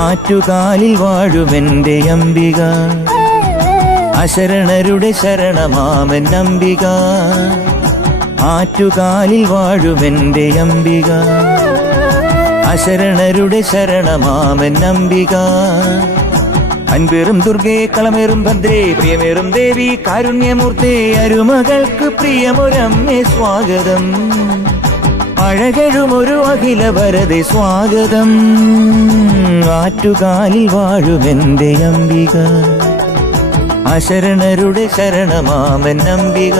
ആറ്റുകാലിൽ വാഴുമെന്റെ അംബിക അശരണരുടെ ശരണമാമൻ അംബിക ആറ്റുകാലിൽ വാഴുമെന്റെ അംബിക അശരണരുടെ ശരണമാമൻ അംബിക അൻപേറും ദുർഗേ കളമേറും ഭദ്രേ പ്രിയമേറും ദേവി കാരുണ്യമൂർത്തേ അരുമകൾക്ക് പ്രിയമൊരമ്മേ സ്വാഗതം അഴകഴുമൊരു അഖില വരദേ സ്വാഗതം ആറ്റുകാലിൽ വാഴുമെന്റെ അംബിക അശരണരുടെ ശരണമാമൻ അംബിക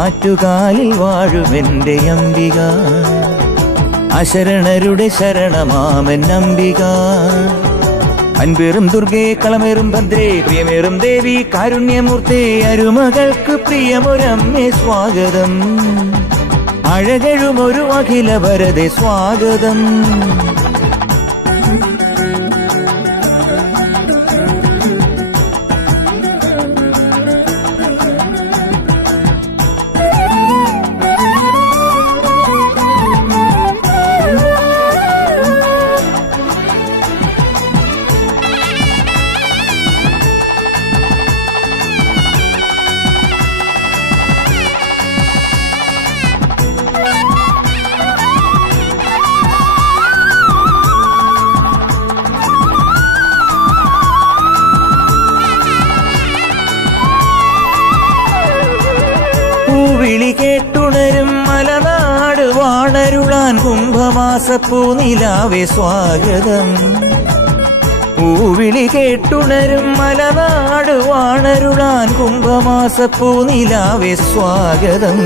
ആറ്റുകാലിൽ വാഴുമെന്റെ അംബിക അശരണരുടെ ശരണമാമൻ അംബിക അൻപേറും ദുർഗേ കളമേറും ഭദ്രേ പ്രിയമേറും ദേവി കാരുണ്യമൂർത്തേ അരുമകൾക്ക് പ്രിയമൊരമ്മേ സ്വാഗതം അഴകഴുമൊരു അഖില വരദേ സ്വാഗതം വിളി കേട്ടുണരും മലനാട് വാണരുളാൻ കുംഭമാസപ്പൂനിലാവേ സ്വാഗതം പൂവിളി കേട്ടുണരും മലനാട് വാണരുളാൻ കുംഭമാസപ്പൂനിലാവേ സ്വാഗതം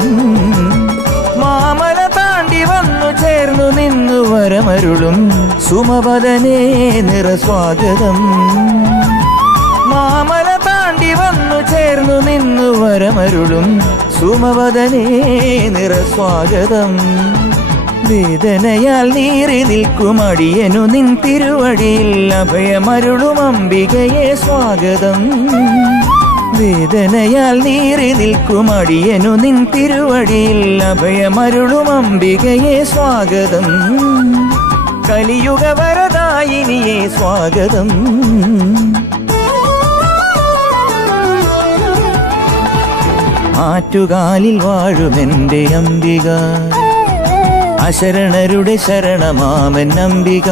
മാമല താണ്ടി വന്നു ചേർന്നു നിന്നു വരമരുളും സുമവദനേ നിറസ്വാഗതം മാമല താണ്ടി വന്നു ചേർന്നു നിന്നു വരമരുളും സുമവദനേ നിറസ്വാഗതം വേദനയാൽ നീറി നിൽക്കും അടിയനു നിൻ തിരുവടിയിൽ അഭയമരുളും അംബികയെ സ്വാഗതം വേദനയാൽ നീറി നിൽക്കും അടിയനു നിൻ തിരുവടിയിൽ അഭയമരുളും അംബികയെ സ്വാഗതം കലിയുഗ വരദായിനിയെ സ്വാഗതം ആറ്റുകാലിൽ വാഴുമെന്റെ അംബിക അശരണരുടെ ശരണമാമൻ അംബിക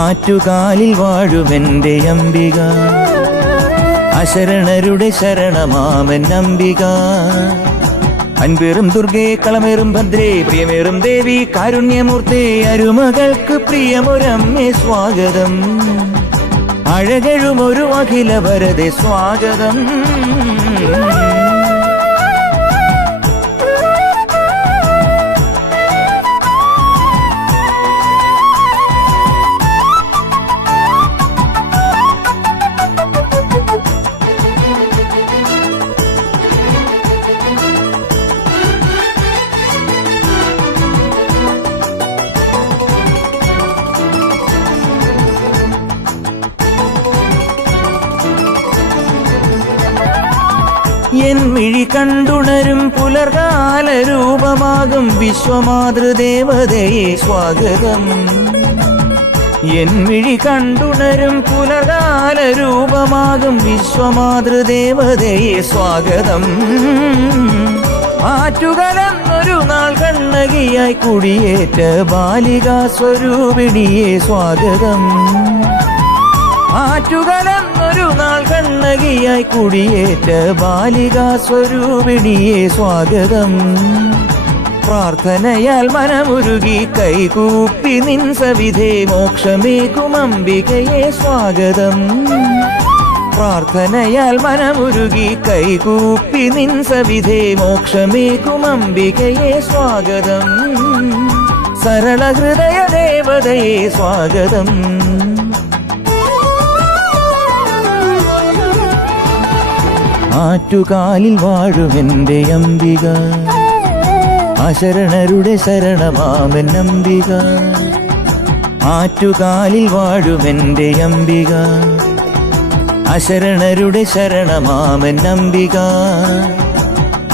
ആറ്റുകാലിൽ വാഴുമെന്റെ അംബിക അശരണരുടെ ശരണമാമൻ അംബിക അൻപേറും ദുർഗേ കളമേറും ഭദ്രേ പ്രിയമേറും ദേവി കാരുണ്യമൂർത്തേ അരുമകൾക്ക് പ്രിയമൊരമ്മേ സ്വാഗതം അഴകഴുമൊരു അഖില വരദേ സ്വാഗതം എൻ മിഴി കണ്ടുണരും പുലർകാല രൂപമാകും വിശ്വമാതൃദേവതയെ സ്വാഗതം എൻ മിഴി കണ്ടുണരും പുലർകാല രൂപമാകും വിശ്വമാതൃദേവതയെ സ്വാഗതം ആറ്റുകലന്നൊരു നാൾ കണ്ണകിയായി കുടിയേറ്റ ബാലികാ സ്വരൂപിണിയെ സ്വാഗതം ആറ്റുകലന്നൊരു നാൾ കണ്ണകിയായി കുടിയേറ്റ ബാലികാ സ്വരൂപിണിയെ സ്വാഗതം പ്രാർത്ഥനയാൽ മനമുരുകി കൈകൂപ്പി നിൻ സവിധേ മോക്ഷമേകും അംബികയെ സ്വാഗതം പ്രാർത്ഥനയാൽ മനമുരുകി കൈകൂപ്പി നിൻ സവിധേ മോക്ഷമേകും അംബികയെ സ്വാഗതം സരള ഹൃദയ ദേവതയെ സ്വാഗതം ആറ്റുകാലിൽ വാഴുമെന്റെ അംബിക അശരണരുടെ ശരണമാമൻ അംബിക ആറ്റുകാലിൽ വാഴുമെന്റെ അംബിക അശരണരുടെ ശരണമാമൻ അംബിക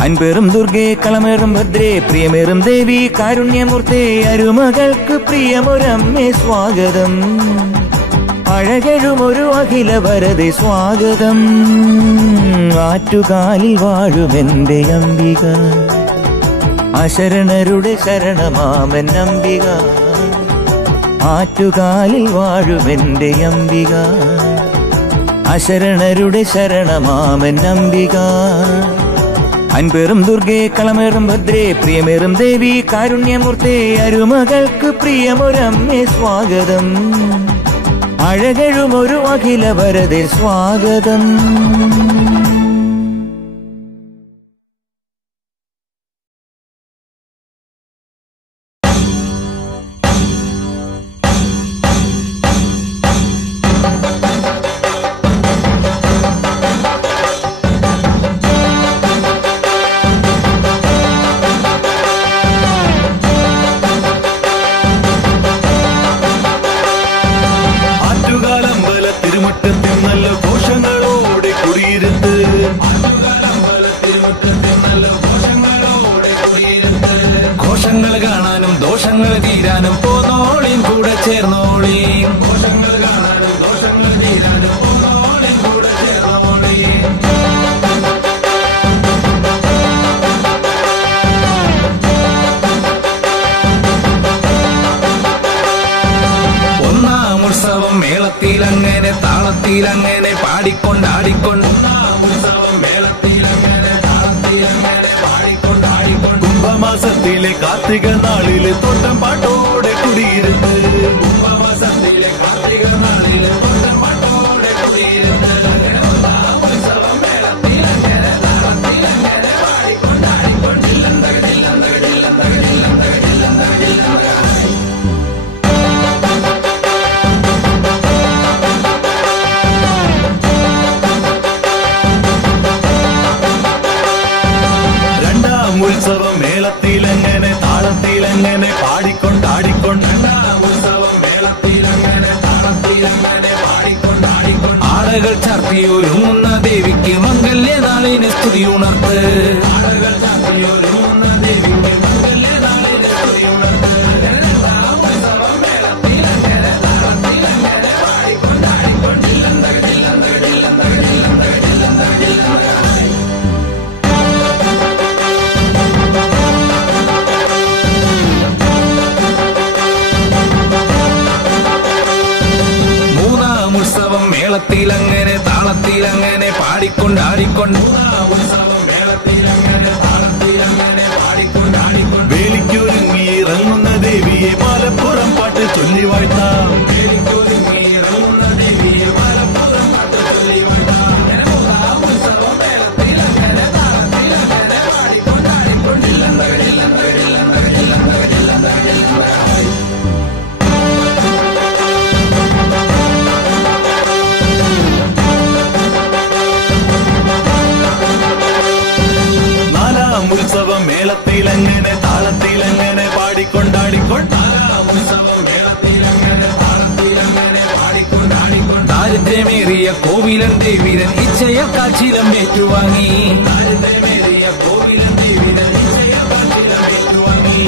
അൻപേറും ദുർഗേ കളമേറും ഭദ്രേ പ്രിയമേറും ദേവി കാരുണ്യമൂർത്തേ അരുമകൾക്ക് പ്രിയമൊരമ്മേ സ്വാഗതം അഴകഴുമൊരു അഖില വരദേ സ്വാഗതം ആറ്റുകാലിൽ വാഴുമെന്റെ അംബിക അശരണരുടെ ശരണമാമൻ അംബിക ആറ്റുകാലിൽ വാഴുമെന്റെ അംബിക അശരണരുടെ ശരണമാമൻ അംബിക അൻപേറും ദുർഗേ കളമേറും ഭദ്രേ പ്രിയമേറും ദേവി കാരുണ്യമൂർത്തേ അരുമകൾക്ക് പ്രിയമൊരമ്മേ സ്വാഗതം അഴകഴുമൊരു അഖില വരദേ സ്വാഗതം മേളത്തിലങ്ങനെ താളത്തിലങ്ങനെ പാടിക്കൊണ്ടാടിക്കൊണ്ട് കുംഭമാസത്തിലെ കാർത്തിക നാളില് തോട്ടം പാട്ടോടെ കുടിയിരുന്ന് കുംഭമാസത്തിലെ കാർത്തിക നാളില് തോട്ടം പാട്ടോടെ കുടിയിരുന്ന് മേളത്തിലങ്ങനെ താളത്തിലങ്ങനെ ഉത്സവം മേളത്തിലങ്ങനെ താളത്തിലങ്ങനെ പാടിക്കൊണ്ടാടിക്കൊണ്ട് ഉത്സവം മേളത്തിലങ്ങനെ താളത്തിലങ്ങനെ പാടിക്കൊണ്ടാടിക്കൊണ്ട് ആടകൾ ചാർത്തിയൊരുങ്ങുന്ന ദേവിക്ക് മംഗല്യനാളിന് സ്തുതി ഉണർത്ത് ആടകൾ ചാർത്തിയൊരുങ്ങുന്ന ദേവിക്ക് മംഗല്യനാളിന് സ്തുതി ഉണർത്ത് ഉത്സവം മേളത്തിലങ്ങനെ താളത്തിലങ്ങനെ ഉത്സവം മേളത്തിലങ്ങനെ താളത്തിലങ്ങനെ പാടിക്കൊണ്ടാടിക്കൊണ്ട് ഉത്സവം മേളത്തിലങ്ങനെ താളത്തിലങ്ങനെ പാടിക്കൊണ്ടാടിക്കൊണ്ട് വേലിക്കൊരുങ്ങി ഇറങ്ങുന്ന ദേവിയെ മലപ്പുറം പാട്ട് ചൊല്ലി വാഴ്ത്താം വേലിക്കൊരുങ്ങി ഇറങ്ങുന്ന ദേവിയെ മലപ്പുറം പാട്ട് ചൊല്ലി വാഴ്ത്താം ഉത്സവം മേളത്തിലങ്ങനെ താളത്തിലങ്ങനെ ഉത്സവം മേളത്തിലങ്ങനെ താളത്തിലങ്ങനെ പാടിക്കൊണ്ടാടിക്കൊണ്ട് ഉത്സവം മേളത്തിലങ്ങനെ താളത്തിലങ്ങനെ പാടിക്കൊണ്ടാടിക്കൊണ്ട് ദാരിദ്ര്യമേറിയ കോവിലൻ ദേവിരൻ ഇച്ഛയാൽ കാച്ചിലം ഏറ്റുവാങ്ങി ദാരിദ്ര്യമേറിയ കോവിലൻ ദേവിരൻ ഇച്ഛയാൽ കാച്ചിലം ഏറ്റുവാങ്ങി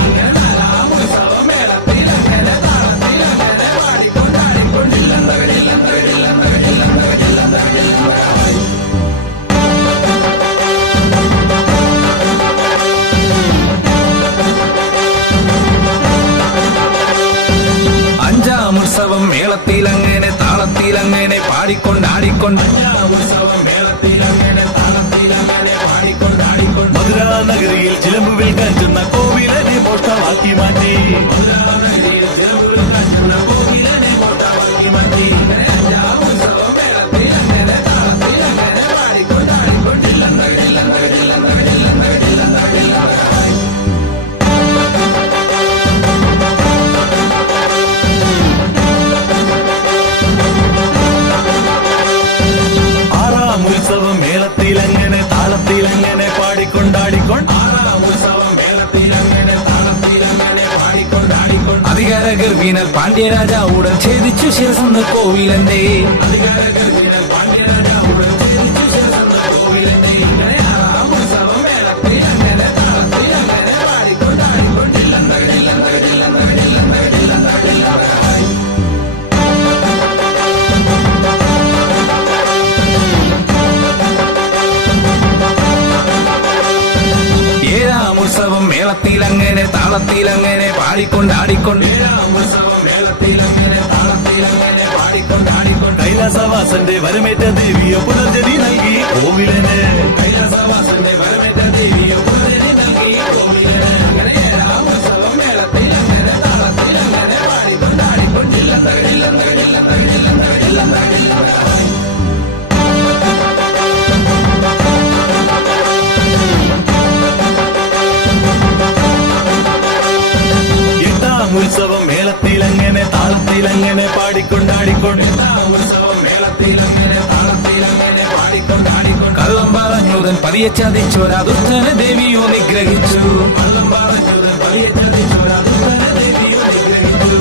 ഉത്സവം മേളത്തിലങ്ങനെ താളത്തിലങ്ങനെ പാടിക്കൊണ്ടാടിക്കൊണ്ട് ഉത്സവം മേളത്തിലങ്ങനെ താളത്തിലങ്ങനെ പാടിക്കൊണ്ടാടിക്കൊണ്ട് ഉത്സവം മേളത്തിലങ്ങനെ താളത്തിലങ്ങനെ പാടിക്കൊണ്ടാടിക്കൊണ്ട് മധുരാ നഗരിയിൽ ചിലമ്പുവിൽ കഞ്ചുന്ന കോവിലനെ മോഷ്ടമാക്കി മാറ്റി മധുരാ നഗരിയിൽ ചിലമ്പുവിൽ കഞ്ചുന്ന കോവിലനെ മോഷ്ടമാക്കി മാറ്റി ഉത്സവം മേളത്തിലങ്ങനെ താളത്തിലങ്ങനെ പാടിക്കൊണ്ടാടിക്കൊണ്ട് ഉത്സവം മേളത്തിലങ്ങനെ താളത്തിലങ്ങനെ പാടിക്കൊണ്ടാടിക്കൊണ്ട് ഉത്സവം മേളത്തിലങ്ങനെ താളത്തിലങ്ങനെ പാടിക്കൊണ്ടാടിക്കൊണ്ട് അധികാരഗർഭിനാൽ പാണ്ഡ്യരാജാവുടൻ ഛേദിച്ചു ശിരസെന്ന് കോവിലന്റെ അധികാരഗർഭിനാൽ പാണ്ഡ്യരാജാവുടൻ ഛേദിച്ചു ശിരസെന്ന് കോവിലന്റെ ഉത്സവം മേളത്തിലങ്ങനെ താളത്തിലങ്ങനെ പാടിക്കൊണ്ടാടിക്കൊണ്ട് ഉത്സവം മേളത്തിലങ്ങനെ താളത്തിലങ്ങനെ പാടിക്കൊണ്ടാടിക്കൊണ്ട് കൈലാസവാസന്റെ വരമേറ്റ ദേവിയോ പുനർജനി നൽകി കോവിലന് കൈലാസവാസന്റെ വരമേറ്റ ദേവിയോ പുനർജനി നൽകി കോവിലന് അങ്ങനെ ഉത്സവം മേളത്തിലങ്ങനെ താളത്തിലങ്ങനെ പാടിക്കൊണ്ടാടിക്കൊണ്ട് ഉത്സവം മേളത്തിലങ്ങനെ താളത്തിലങ്ങനെ പാടിക്കൊണ്ടാടിക്കൊണ്ട് ഉത്സവം മേളത്തിലങ്ങനെ താളത്തിലങ്ങനെ പാടിക്കൊണ്ടാടിക്കൊണ്ട് കള്ളം പറഞ്ഞുതൻ പതിയെ ചതിച്ചോരാദുഷ്ടനെ ദേവിയോ നിഗ്രഹിച്ചു കള്ളം പറഞ്ഞുതൻ പതിയെ ചതിച്ചോരാദുഷ്ടനെ ദേവിയോ നിഗ്രഹിച്ചു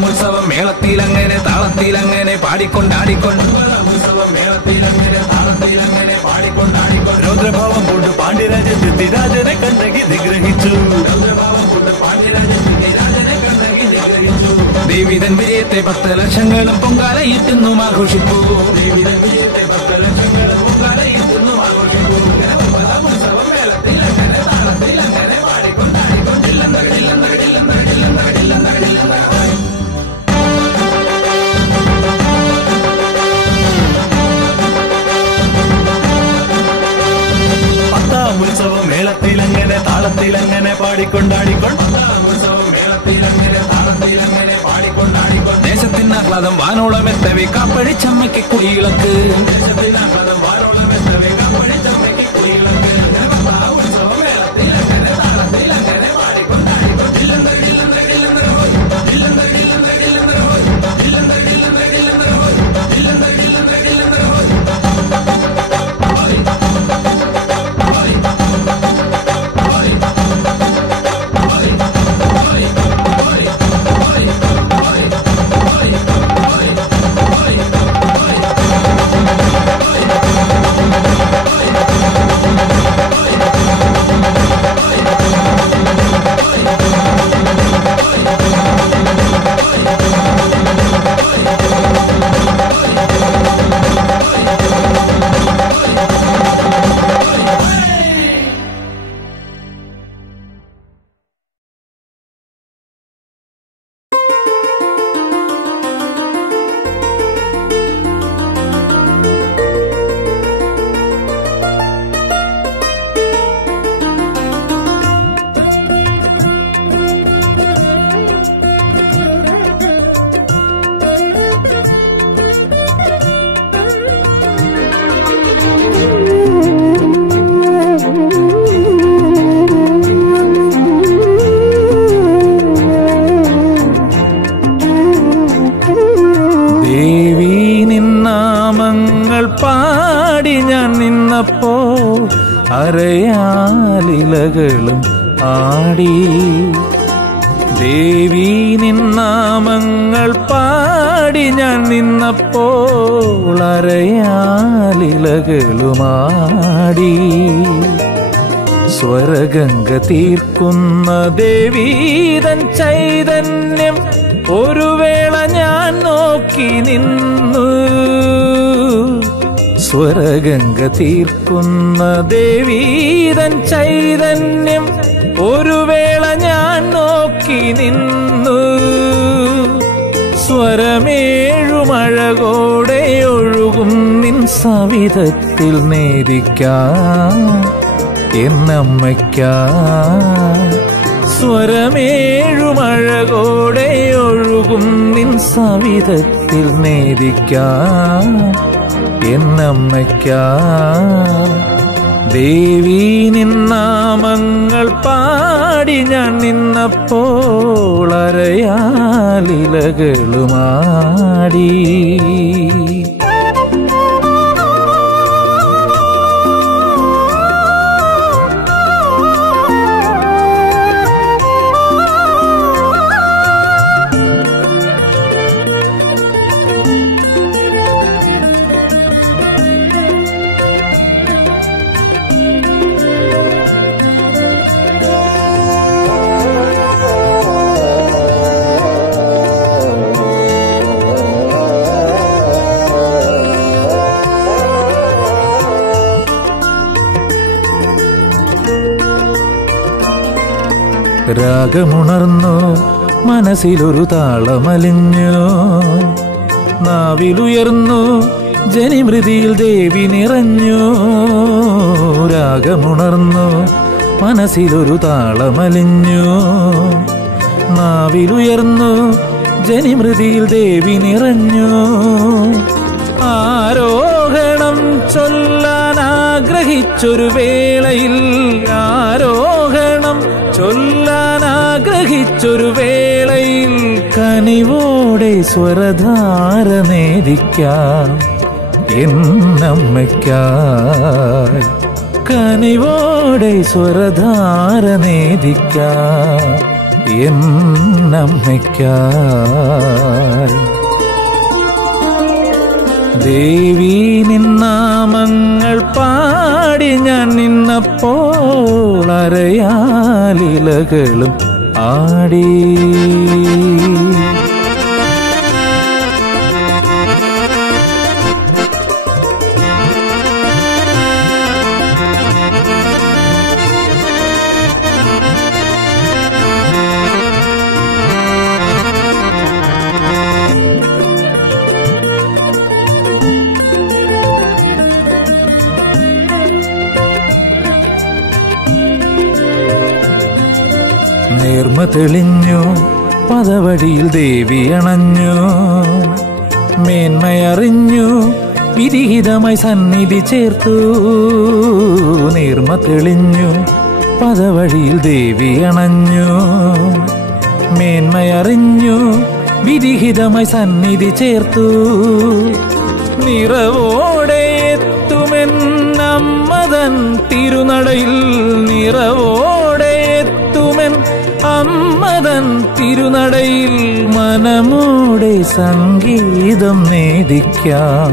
ഉത്സവം മേളത്തിലങ്ങനെ താളത്തിലങ്ങനെ പാടിക്കൊണ്ടാടിക്കൊണ്ട് ഉത്സവം മേളത്തിലങ്ങനെ താളത്തിലങ്ങനെ പാടിക്കൊണ്ടാടിക്കൊണ്ട് ഉത്സവം മേളത്തിലങ്ങനെ താളത്തിലങ്ങനെ പാടിക്കൊണ്ടാടിക്കൊണ്ട് രൗദ്രഭാവം കൊണ്ട് പാണ്ഡ്യരാജൻ രാജനെ കണ്ണകി നിഗ്രഹിച്ചു രൗദ്രഭാവം കൊണ്ട് പാണ്ഡ്യരാജൻ രാജനെ കണ്ണകി നിഗ്രഹിച്ചു ദേവിതൻ വിജയത്തെ 10 ലക്ഷങ്ങളും പൊങ്കാലയിട്ടുന്നും ആഘോഷിപ്പൂ ദേവിതൻ വിജയത്തെ 10 ലക്ഷങ്ങളും പൊങ്കാലയിട്ടുന്നും ആഘോഷിപ്പൂ ഉത്സവം മേളത്തിലങ്ങനെ താളത്തിലങ്ങനെ പാടിക്കൊണ്ടാടിക്കൊണ്ട് ഉത്സവം മേളത്തിലങ്ങനെ താളത്തിലങ്ങനെ പാടിക്കൊണ്ടാടിക്കൊണ്ട് ഉത്സവം മേളത്തിലങ്ങനെ താളത്തിലങ്ങനെ പാടിക്കൊണ്ടാടിക്കൊണ്ട് ദേശത്തിനാഹ്ലാദം വാനോളമെത്തവേ കാപ്പഴിച്ചമ്മയ്ക്ക് കുയിലക്ക് ദേശത്തിനാഹ്ലാദം വാനോളമെത്തവേ കാപ്പഴിച്ചമ്മയ്ക്ക് കുയിലക്ക് ഉത്സവം മേളത്തിലങ്ങനെ താളത്തിലങ്ങനെ പാടിക്കൊണ്ടാടിക്കൊണ്ട് അരയാലിലകളും ആടി ദേവി നിന്നാമങ്ങൾ പാടി ഞാൻ നിന്നപ്പോൾ അരയാലിലകളുമാടി സ്വരഗംഗ തീർക്കുന്ന ദേവീതൻ ചൈതന്യം ഒരു വേള ഞാൻ നോക്കി നിന്നു സ്വരഗംഗ തീർക്കുന്ന ദേവീതൻ ചൈതന്യം ഒരു വേള ഞാൻ നോക്കി നിന്നു സ്വരമേഴുമഴകോടെ ഒഴുകും നിൻ സവിധത്തിൽ നേദിക്കാൻ എന്നമ്മയ്ക്കാൻ സ്വരമേഴുമഴകോടെ ഒഴുകും നിൻ സവിധത്തിൽ നേദിക്കാൻ എന്നമ്മയ്ക്കാൻ ദേവി നിന്നാമങ്ങൾ പാടി ഞാൻ നിന്നപ്പോൾ അരയാലിലകളുമാടി രാഗമുണർന്നു മനസ്സിലൊരു താളമലിഞ്ഞു, നാവിലുയർന്നു ജനിമൃതിയിൽ ദേവി നിറഞ്ഞു. രാഗമുണർന്നു മനസ്സിലൊരു താളമലിഞ്ഞു, നാവിലുയർന്നു ജനിമൃതിയിൽ ദേവി നിറഞ്ഞു. ആരോഹണം ചൊല്ലാൻ ആഗ്രഹിച്ചൊരു വേളയിൽ, ആരോഹണം ചൊല്ലാൻ ആഗ്രഹിച്ചൊരു വേളയിൽ കനിവോടെ സ്വരധാര നേദിക്കാം എന്നമ്മയ്ക്കായി. കനിവോടെ സ്വരധാര നേദിക്കാം എന്നമ്മയ്ക്കായി. ദേവി നിന്നാമങ്ങൾ പാടി ഞാൻ നിന്നപ്പോൾ അരയാലിലകളും ആടി. നേർമ തെളിഞ്ഞു പദവഴിയിൽ ദേവി അണഞ്ഞു, മേന്മയറിഞ്ഞു വിധിഹിതമായി സന്നിധി ചേർത്തു. നേർമ തെളിഞ്ഞു പദവഴിയിൽ ദേവി അണഞ്ഞു, മേന്മയറിഞ്ഞു വിധിഹിതമായി സന്നിധി ചേർത്തു. നിറവോടെ എത്തുമെന്നമ്മതൻ തിരുനടയിൽ, നിറവോടെ എത്തുമെൻ അമ്മതൻ തിരുനടയിൽ മനമോടെ സംഗീതം നേദിക്കാം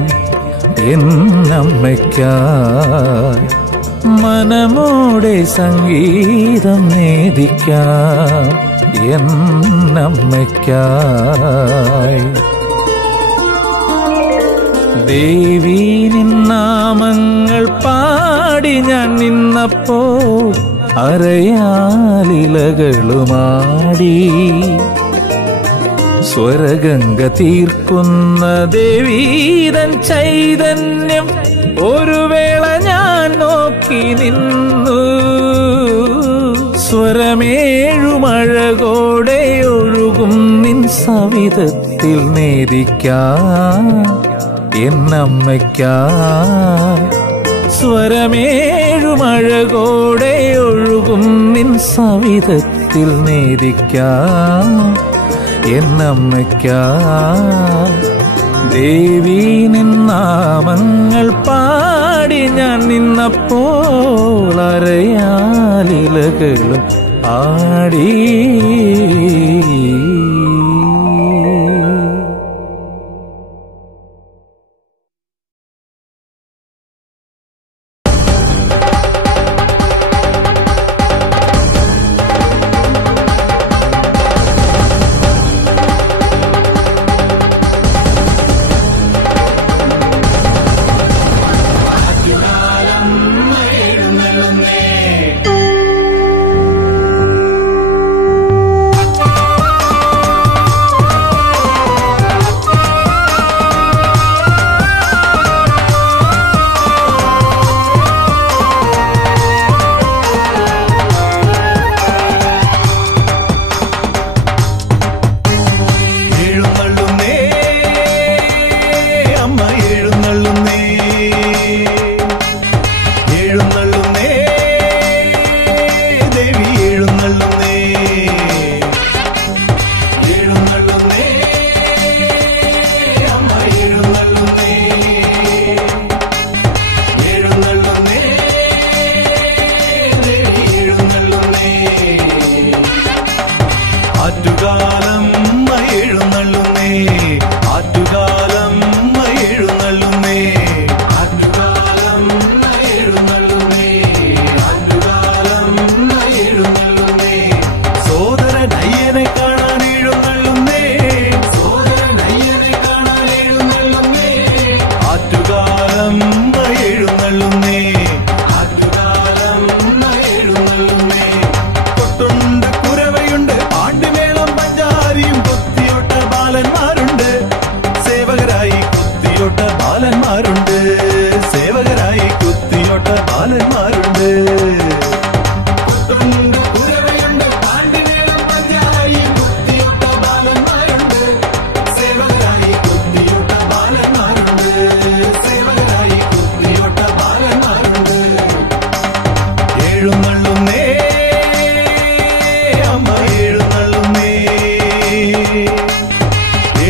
എന്നമ്മയ്ക്കായി. മനമോടെ സംഗീതം നേദിക്കാം എന്നമ്മയ്ക്കായി. ദേവി നിന്നാമങ്ങൾ പാടി ഞാൻ നിന്നപ്പോൾ അരയാലിലകളുമാടി. സ്വരഗംഗ തീർക്കുന്ന ദേവീതൻ ചൈതന്യം ഒരു വേള ഞാൻ നോക്കി നിന്നു. സ്വരമേഴുമഴകോടെ ഒഴുകും നിൻ സവിധത്തിൽ നേദിക്കാം എന്നമ്മയ്ക്കായി. സ്വരമേഴുമഴകോടെ ഒഴുകും നിൻ സവിധത്തിൽ നേദിക്കാം എന്നമ്മയ്ക്കായി. ദേവി നിന്നാമങ്ങൾ പാടി ഞാൻ നിന്നപ്പോൾ അരയാലിലകളും ആടി.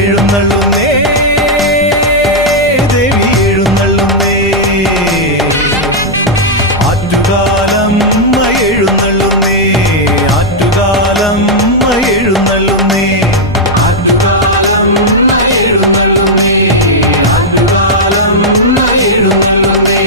എഴുന്നള്ളുന്നേ ദേവി എഴുന്നള്ളുന്നേ ആറ്റുകാലമ്മ എഴുന്നള്ളുന്നേ ആറ്റുകാലമ്മ എഴുന്നള്ളുന്നേ ആറ്റുകാലമ്മ എഴുന്നള്ളുന്നേ ആറ്റുകാലമ്മ എഴുന്നള്ളുന്നേ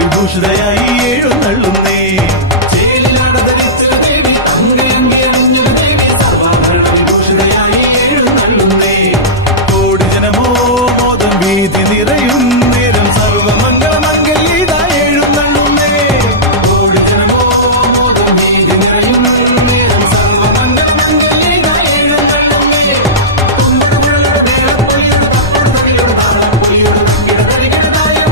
വിഭൂഷിതയായി എഴുന്നള്ളുന്നേ ചേലിലാടധരിച്ചൊരു ദേവി തങ്കയങ്കി അണിഞ്ഞൊരു ദേവി സർവാഭരണ വിഭൂഷിതയായി എഴുന്നള്ളുന്നേ കോടി ജനമോ മോദം വീതി നിറയും നേരം സർവമംഗളമംഗലീതായി എഴുന്നള്ളുന്നേ കോടി ജനമോ മോദം വീതി നിറയും നേരം സർവമംഗളമംഗലീതായി എഴുന്നള്ളുന്നേ തുമ്പുകളുടെ വേളപ്പൊലിയുടെ തപ്പോട് തകിലൊരു താളപ്പൊലിയുടെ തക്കിട തരികിടതായും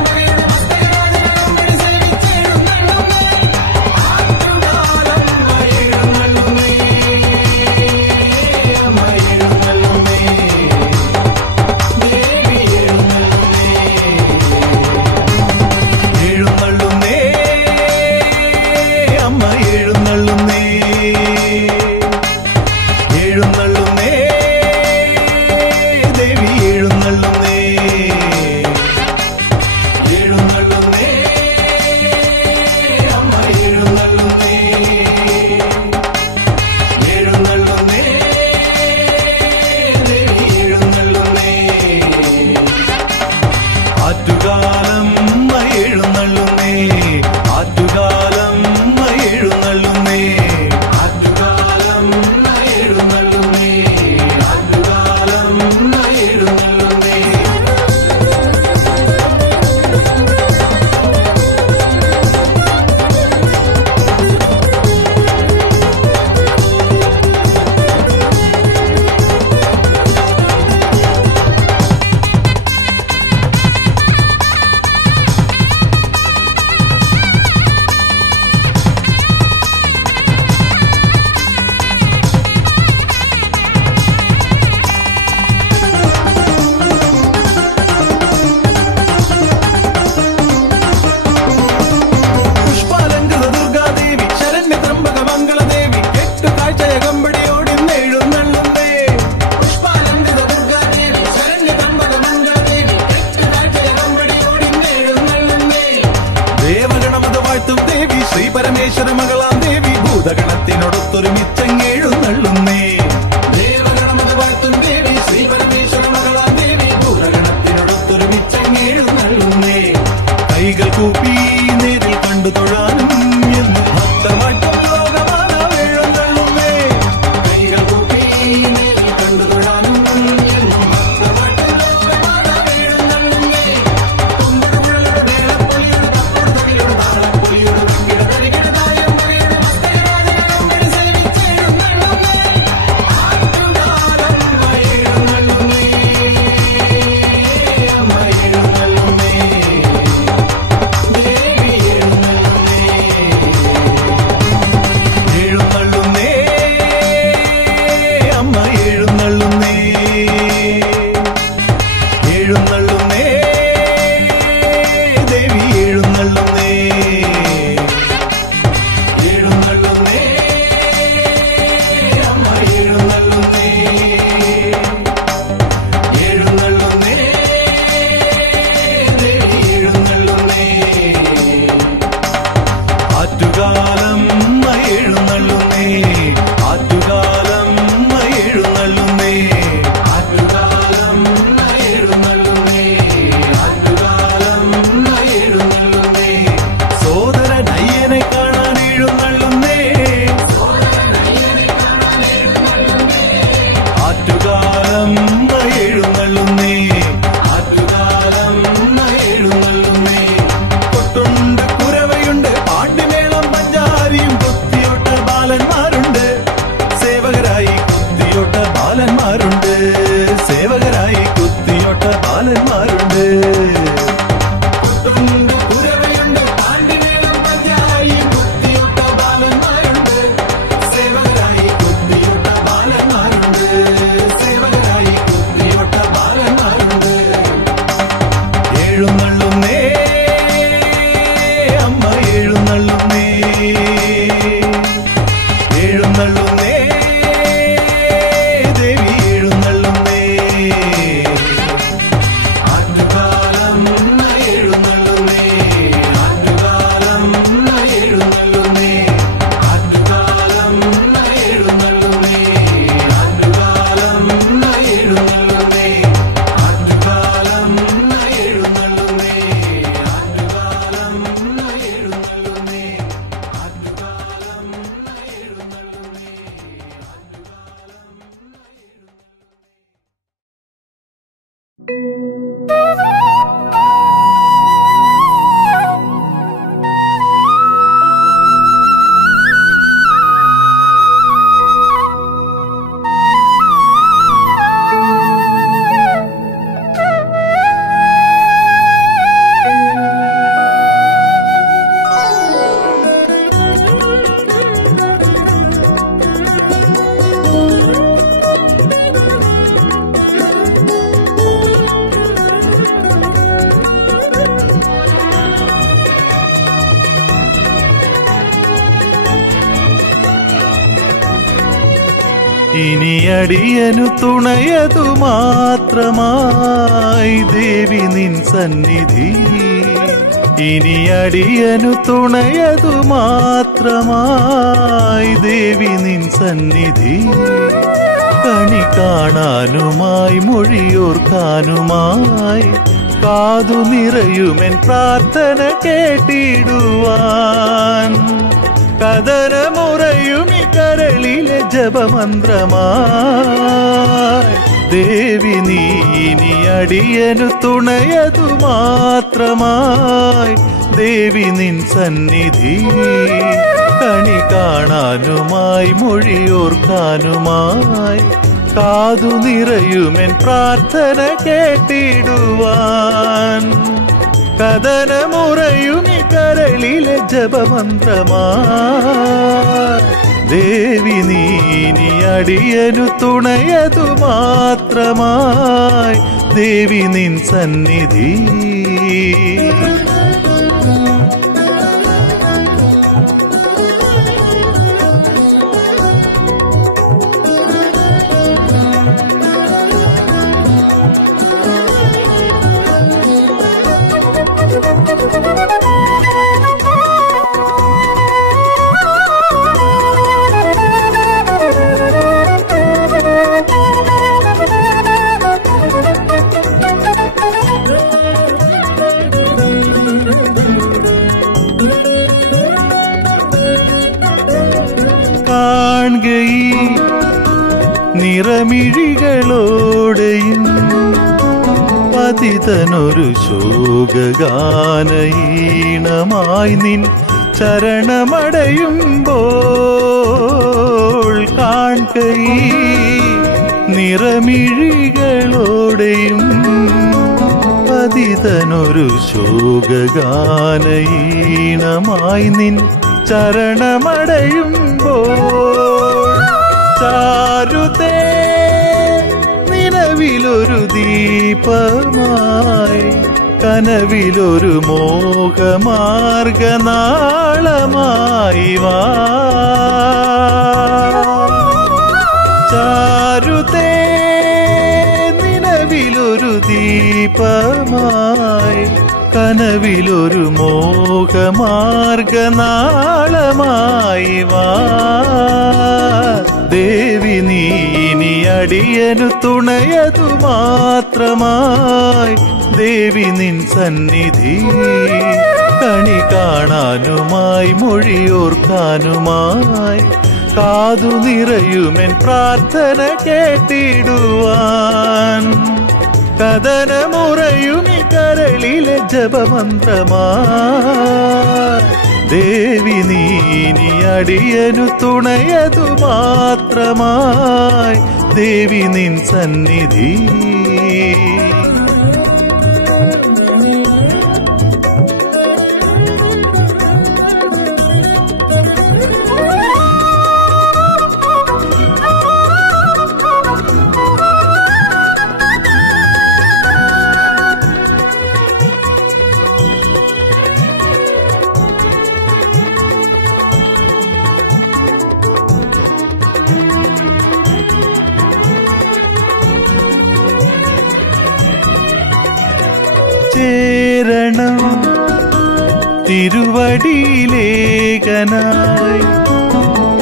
ആറ്റുകാലമ്മ എഴുന്നള്ളുന്നേ ആറ്റുകാലമ്മ എഴുന്നള്ളുന്നേ ആറ്റുകാലമ്മ എഴുന്നള്ളുന്നേ ആറ്റുകാലമ്മ എഴുന്നള്ളുന്നേ ദേവി ശ്രീ പരമേശ്വര മകളാം ദേവി ഭൂതഗണത്തിനൊടൊത്തൊരുമിച്ചെഴുന്നള്ളുന്നേ ദേവഗണമത് വാഴ്ത്തും ദേവി ശ്രീ പരമേശ്വര മകളാം ദേവി ഭൂതഗണത്തിനൊടൊത്തൊരുമിച്ചെഴുന്നള്ളുന്നേ കൈകൾ കൂപ്പി നേരിൽ കണ്ടു തൊഴാനും എന്ന് ഭക്തമായിട്ടും ലോകമാനാം എഴുന്നള്ളുന്നേ കൈകൾ കൂപ്പി നേരിൽ കണ്ടു തൊഴാനും എന്ന് ഭക്തമായിട്ടും ലോകമാനാം എഴുന്നള്ളുന്നേ തുമ്പുകളുടെ വേളപ്പൊലിയുടെ തപ്പോട് തകിലൊരു താളപ്പൊലിയുടെ തക്കിട തരികിടതായും സോദര ഇനി അടിയനു തുണയതു മാത്രമായി ദേവി നിൻ സന്നിധി. ഇനി അടിയനു തുണയതു മാത്രമായി ദേവി നിൻ സന്നിധി. കണി കാണാനുമായി മൊഴിയോർക്കാനുമായി കാതു നിറയുമെൻ പ്രാർത്ഥന കേട്ടിടുവാൻ. കദനമുറയുമി കരളിലെ ജപമന്ത്രമായി ദേവി നീ ഇനി അടിയനു തുണയതു മാത്രമായി ദേവി നിൻ സന്നിധി. കണി കാണാനുമായി മൊഴിയോർക്കാനുമായി കാതു നിറയുമെൻ പ്രാർത്ഥന കേട്ടിടുവാൻ. കദനമുറയുമി കരളിലെ ജപമന്ത്രമായി ദേവി നീ ഇനി അടിയനു തുണയതു മാത്രമായി ദേവി നിൻ സന്നിധി. നിറമിഴികളോടെയും പതിതനൊരു ശോകഗാനയീണമായി നിൻ ചരണമടയുമ്പോൾ കാൺകൈ. നിറമിഴികളോടെയും പതിതനൊരു ശോകഗാനയീണമായി നിൻ ചരണമടയുമ്പോൾ ചാരുതേ നിലവിലൊരു ദീപമായി കനവിലൊരു മോഹമാർഗനാളമായി വാ. ചാരുതേ നിലവിലൊരു ദീപമായി കനവിലൊരു മോഹമാർഗനാളമായി വാ. ദേവി നീ ഇനി അടിയനു തുണയതു മാത്രമായി ദേവി നിൻ സന്നിധി. കണി കാണാനുമായി മൊഴിയോർക്കാനുമായി കാതു നിറയുമെൻ പ്രാർത്ഥന കേട്ടിടുവാൻ. കദനമുറയുമി കരളിലെ ജപമന്ത്രമായി ദേവി നീ ഇനി അടിയനു തുണയതു മാത്രമായി ദേവി നിൻ സന്നിധി. ചേരണം തിരുവടിയിലേകനായി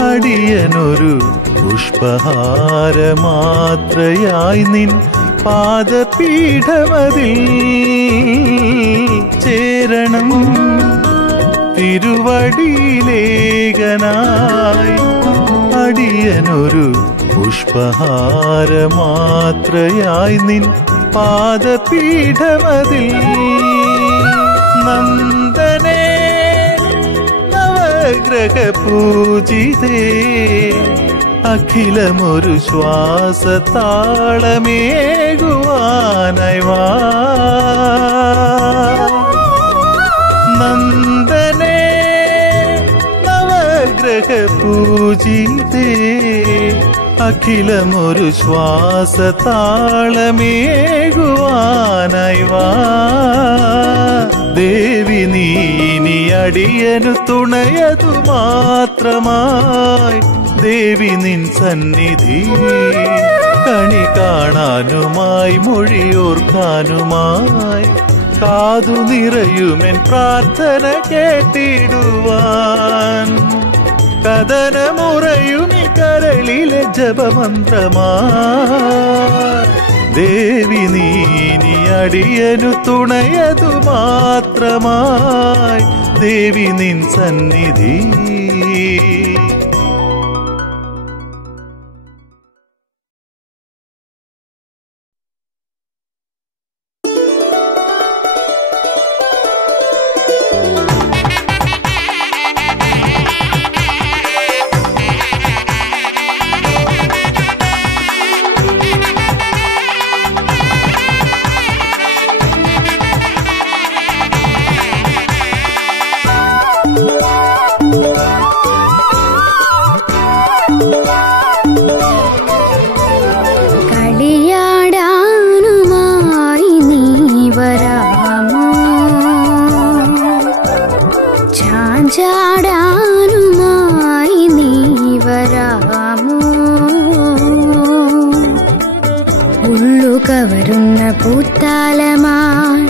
അടിയനൊരു പുഷ്പഹാരമാത്രയായി നിൻ പാദപീഠമതിൽ. ചേരണം തിരുവടിയിലേകനായി അടിയനൊരു പുഷ്പഹാരമാത്രയായി നിൻ പാദപീഠമതിൽ. നന്ദനേ നവഗ്രഹ പൂജിതേ അഖിലമൊരു ശ്വാസതാളമേകുവാനായി വാ. നന്ദനേ നവഗ്രഹ പൂജിതേ അഖിലമൊരു ശ്വാസതാളമേകുവാനായി വാ. ദേവി നീ ഇനി അടിയനു തുണയതു മാത്രമായി ദേവി നിൻ സന്നിധി കണി കാണാനുമായി മൊഴിയോർക്കാനുമായി കാതു നിറയുമെൻ പ്രാർത്ഥന കേട്ടിടുവാൻ കഥനമുറയുമി കരളിലെ ജപമന്ത്രമായി ദേവി നീ അടിയനു തുണയതു മാത്രമായി ദേവി നിൻ സന്നിധി കവരുന്ന പൂത്താലമായി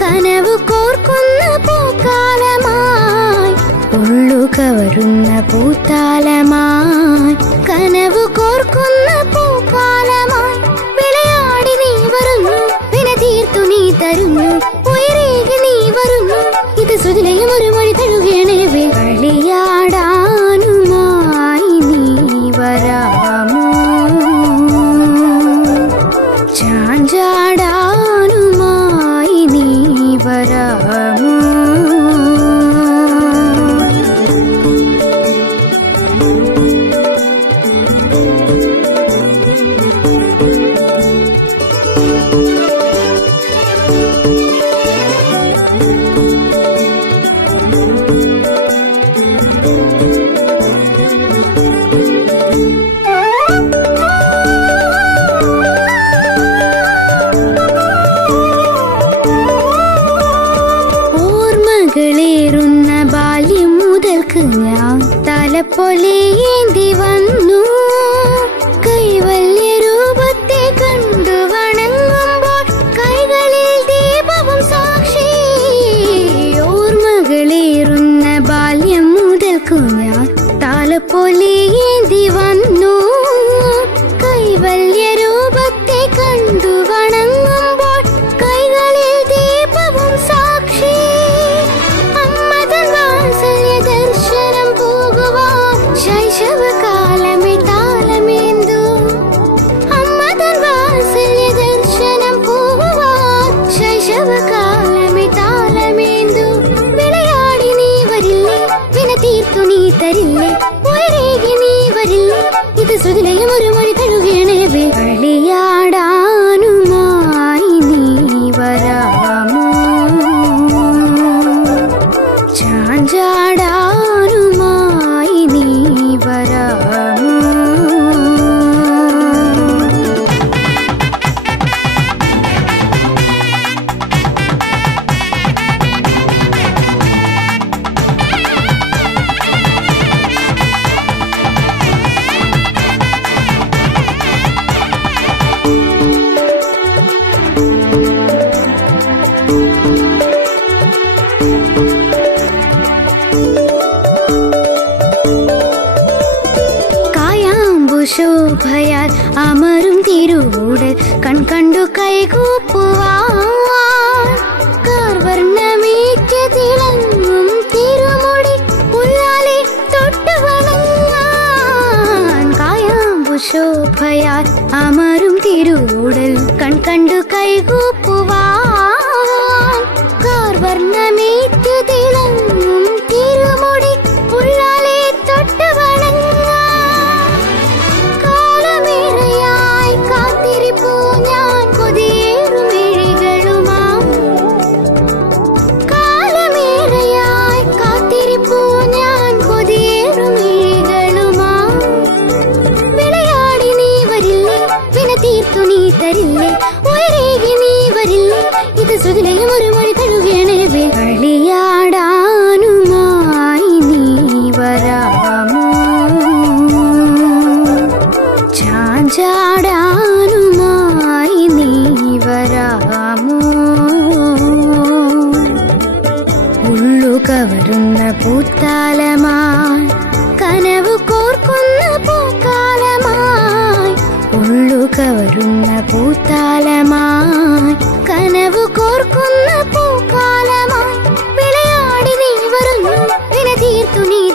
കനവ് കോർക്കുന്ന പൂക്കാലമായി ഉള്ളു കവരുന്ന പൂത്താലമായി കനവ് കോർക്കുന്ന പൂക്കാലമായി വിളയാടി നീ വരുന്നു വിന തീർത്തു നീ തരുന്നു ഉയരേകി നീ വരുന്നു ഇത് സുതിലയും ഒരു മൊഴി തഴുകണേ കളിയാടാനുമായി നീ വരാമോ ചാഞ്ചാടാനുമായി നീ വരാമോ ഓർമ്മകളേറുന്ന ബാല്യം മുതൽക്ക് ഞാൻ തലപ്പൊലി ഏന്തി വന്നു കൈവല്യ രൂപത്തെ കണ്ടു വണങ്ങുമ്പോൾ കൈകളിൽ ദീപവും സാക്ഷി ഓർമ്മകളേറുന്ന ബാല്യം മുതൽക്ക് ഞാൻ തലപ്പൊലി ഏന്തി വന്നു കൈവല്യ രൂപത്തെ കണ്ടു വണങ്ങുമ്പോൾ കൈകളിൽ ദീപവും സാക്ഷി അമ്മതൻ വാത്സല്യ ദർശനം പോകുവാൻ ശൈശവകാലമേ താലമേന്തു അമ്മതൻ വാത്സല്യ ദർശനം പോകുവാൻ ശൈശവകാലമേ താലമേന്തു വിളയാടി നീ വരില്ലേ വിന തീർത്തു നീ തരില്ലേ ഉയരേകി നീ വരില്ലേ ഇത് സുതിലയും ഒരു മൊഴി തഴുകണേ കളിയാടാനുമായി നീ വരാമോ ചാഞ്ചാടാനുമായി നീ വരാമോ ശോഭയാൽ അമരും തിരുവൂടൽ കൺകണ്ടു കൈകൂപ്പുവാൻ കാർവർണ്ണമേറ്റ തിളങ്ങും തിരുമുടി പുല്ലാലെ തൊട്ടു വണങ്ങാൻ കായാമ്പു ശോഭയാൽ അമരും തിരുവൂടൽ കൺകണ്ടു കൈകൂപ്പുവാൻ കാർവർണ്ണമേറ്റ തിളങ്ങും തിരുമുടി പുല്ലാലെ തൊട്ടു വണങ്ങാൻ കാത്തിരിപ്പൂ ഞാൻ കൊതിയേറുമിഴികളുമാം കാലമേറെയായി കാത്തിരിപ്പൂ ഞാൻ കൊതിയേറുമിഴികളുമാം വിളയാടി നീ വരില്ലേ വിന തീർത്തു നീ തരില്ലേ ഉയരേകി നീ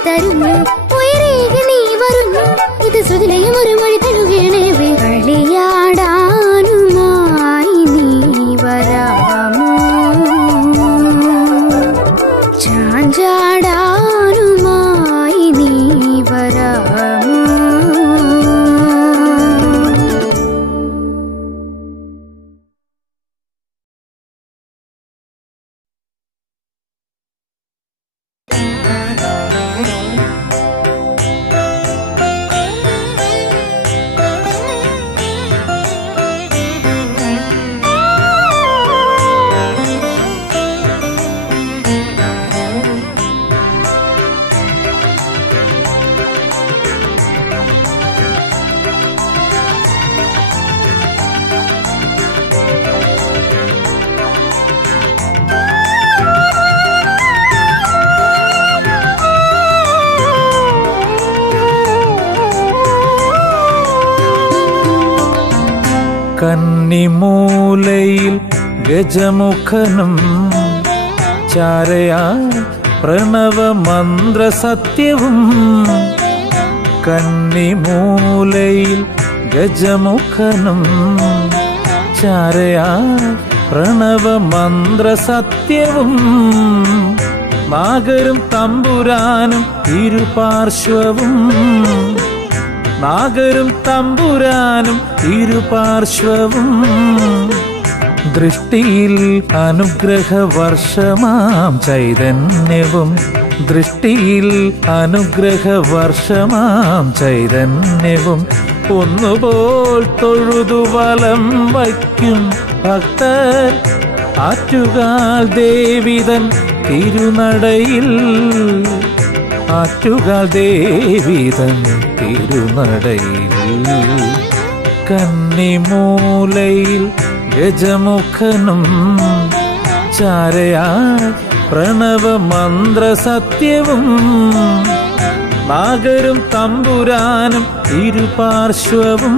തരുന്നു ഉയരേകി നീ വരുന്നു ഇത് ശ്രുതിലയം ഒരു മൊഴി തരുകണേ കളിയാടാനുമായി നീ വരാമോ ചാഞ്ചാടാനുമായി നീ വരാമോ കന്നിമൂലയിൽ ഗജമുഖനും ചാരയാ പ്രണവമന്ത്രസത്യവും കന്നിമൂലയിൽ ഗജമുഖനും ചാരയാ പ്രണവമന്ത്രസത്യവും നാഗരും തമ്പുരാനും ഇരുപാർശ്വവും നാഗരും തമ്പുരാനും ഇരുപാർശ്വവും ദൃഷ്ടിയിൽ അനുഗ്രഹവർഷമാം ചൈതന്യവും ദൃഷ്ടിയിൽ അനുഗ്രഹവർഷമാം ചൈതന്യവും ഒന്നുപോൽ തൊഴുതു വലം വയ്ക്കും ഭക്തർ ആറ്റുകാൽ ദേവിതൻ തിരുനടയിൽ ആറ്റുകാൽ ദേവിതൻ തിരുനടയിൽ കന്നിമൂലയിൽ ഗജമുഖനും ചാരയാ പ്രണവമന്ത്രസത്യവും നാഗരും തമ്പുരാനും ഇരുപാർശ്വവും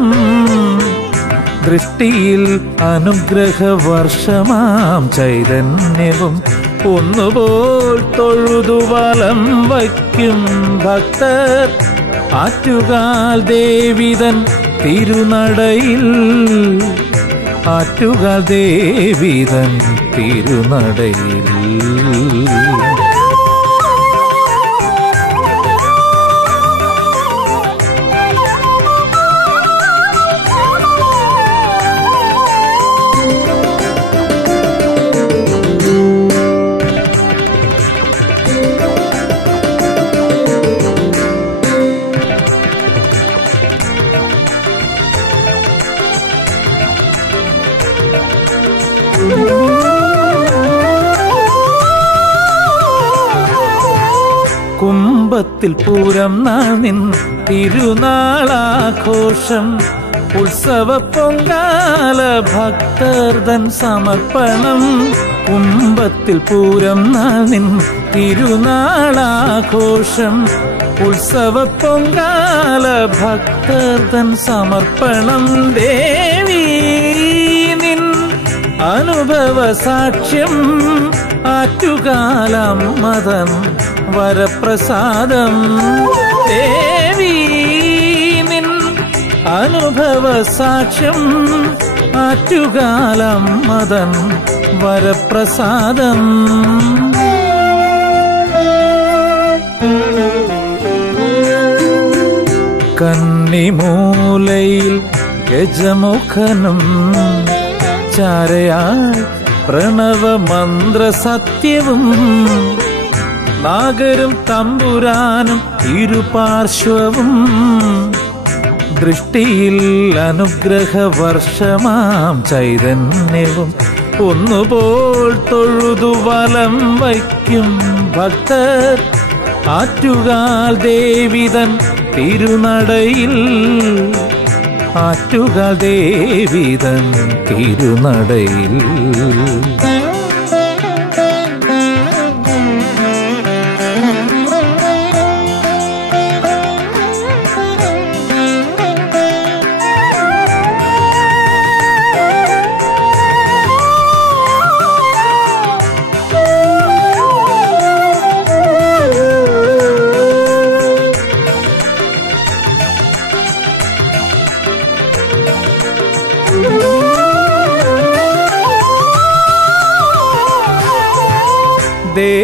ദൃഷ്ടിയിൽ അനുഗ്രഹവർഷമാം ചൈതന്യവും ഒന്നുപോൽ തൊഴുതു വലം വയ്ക്കും ഭക്തർ ആറ്റുകാൽ ദേവിതൻ തിരുനടയിൽ ആറ്റുകാൽ ദേവിതൻ തിരുനടയിൽ കുംഭത്തിൽ പൂരം നാൾ നിൻ തിരുനാളാഘോഷം ഉത്സവ പൊങ്കാല ഭക്തർദൻ സമർപ്പണം കുംഭത്തിൽ പൂരം നാൾ നിൻ തിരുനാളാഘോഷം ഉത്സവ പൊങ്കാല ഭക്തർദൻ സമർപ്പണം ദേവി നിൻ അനുഭവ സാക്ഷ്യം ആറ്റുകാലം മതം വരപ്രസാദം ദേവി നിൻ അനുഭവ സാക്ഷ്യം ആറ്റുകാലം മതം വരപ്രസാദം കന്നിമൂലയിൽ ഗജമുഖനും ചാരയായി പ്രണവമന്ത്രസത്യവും നാഗരും തമ്പുരാനും ഇരുപാർശ്വവും ദൃഷ്ടിയിൽ അനുഗ്രഹവർഷമാം ചൈതന്യവും ഒന്നുപോൽ തൊഴുതു വലം വയ്ക്കും ഭക്തർ ആറ്റുകാൽ ദേവിതൻ തിരുനടയിൽ ആറ്റുകാൽ ദേവിതൻ തിരുനടയിൽ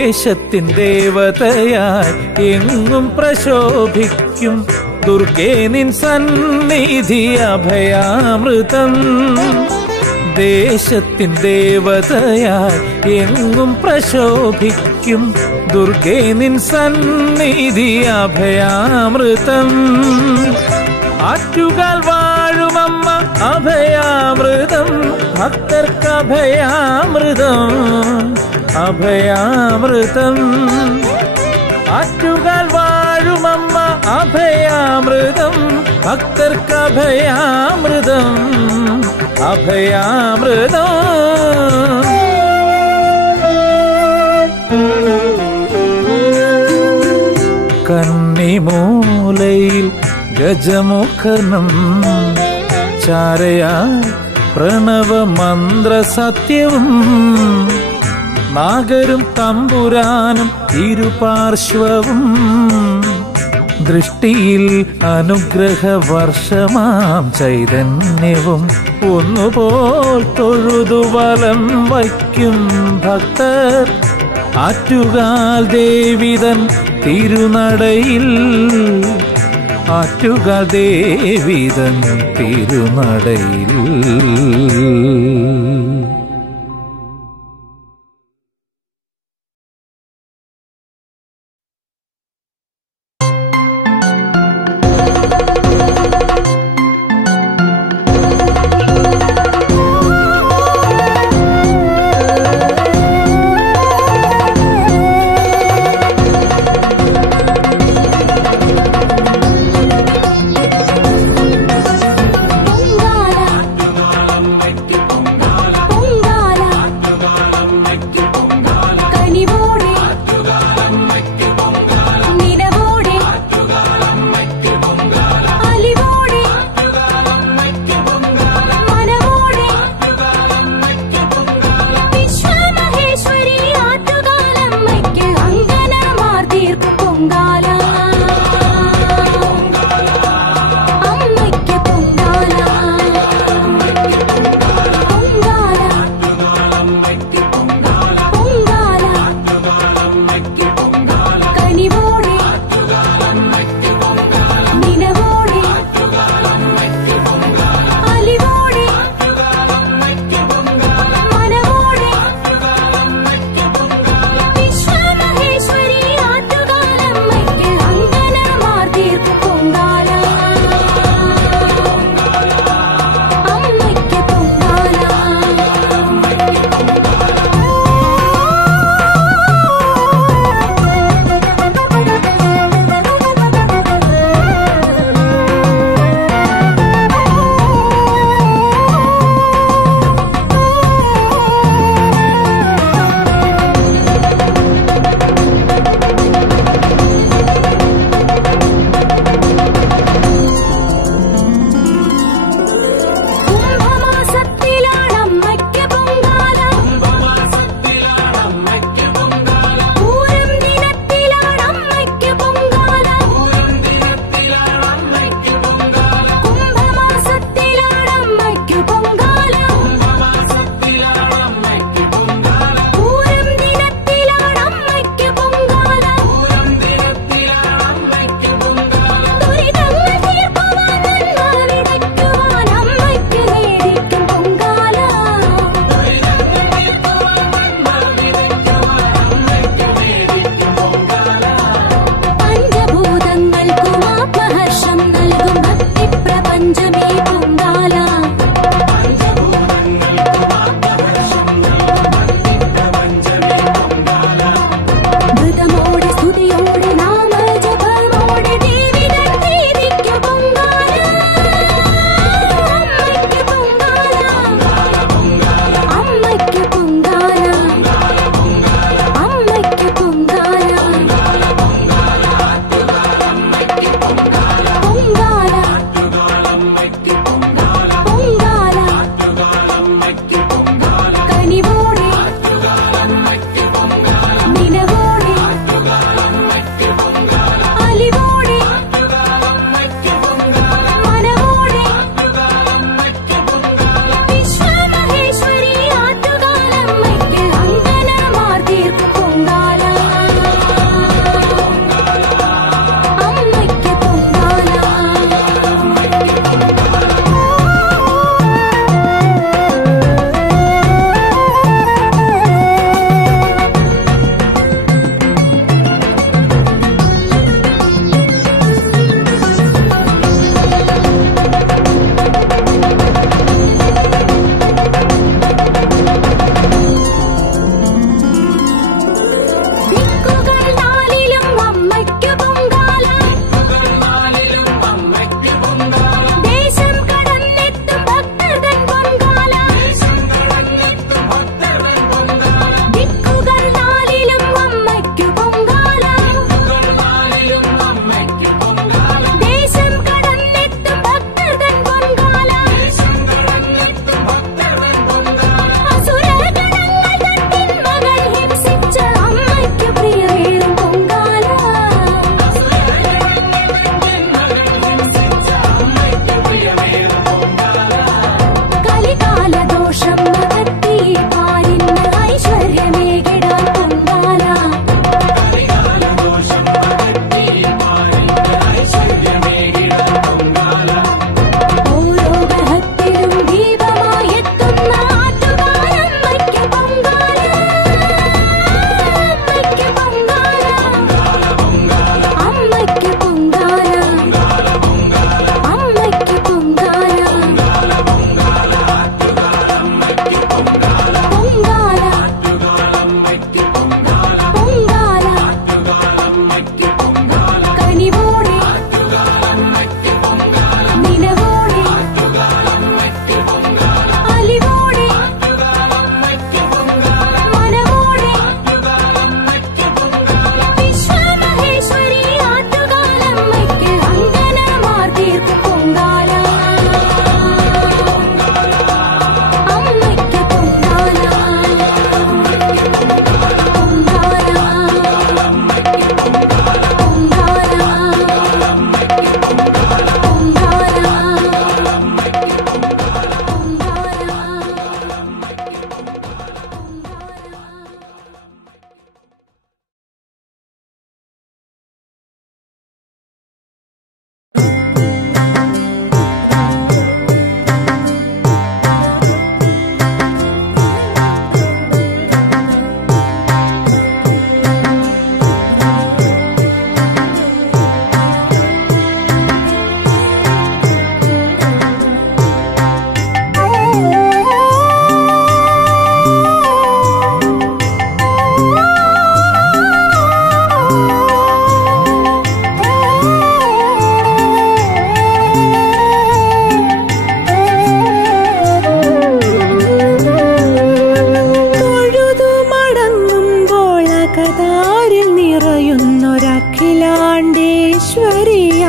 ദേശത്തിൻ ദേവതയായി എങ്ങും പ്രശോഭിക്കും ദുർഗേ നിൻ സന്നിധി അഭയാമൃതം. ദേശത്തിൻ ദേവതയായി എങ്ങും പ്രശോഭിക്കും ദുർഗേ നിൻ സന്നിധി അഭയാമൃതം. ആറ്റുകാൽ വാഴുമമ്മ അഭയാമൃതം, ഭക്തർക്ക് അഭയാമൃതം, അഭയാമൃതം. ആറ്റുകാൽ വാഴുമമ്മ അഭയാമൃതം, ഭക്തർക്ക് അഭയാമൃതം, അഭയാമൃതം. കന്നിമൂലയിൽ ഗജമുഖനം ചാരയായി പ്രണവമന്ത്ര സത്യവും നാഗരും തമ്പുരാനും ഇരുപാർശ്വവും ദൃഷ്ടിയിൽ അനുഗ്രഹവർഷമാം ചൈതന്യവും ഒന്നുപോൽ തൊഴുതു വലം വയ്ക്കും ഭക്തർ ആറ്റുകാൽ ദേവിതൻ തിരുനടയിൽ, ആറ്റുകാൽ ദേവിതൻ തിരുനടയിൽ. പൊങ്കാല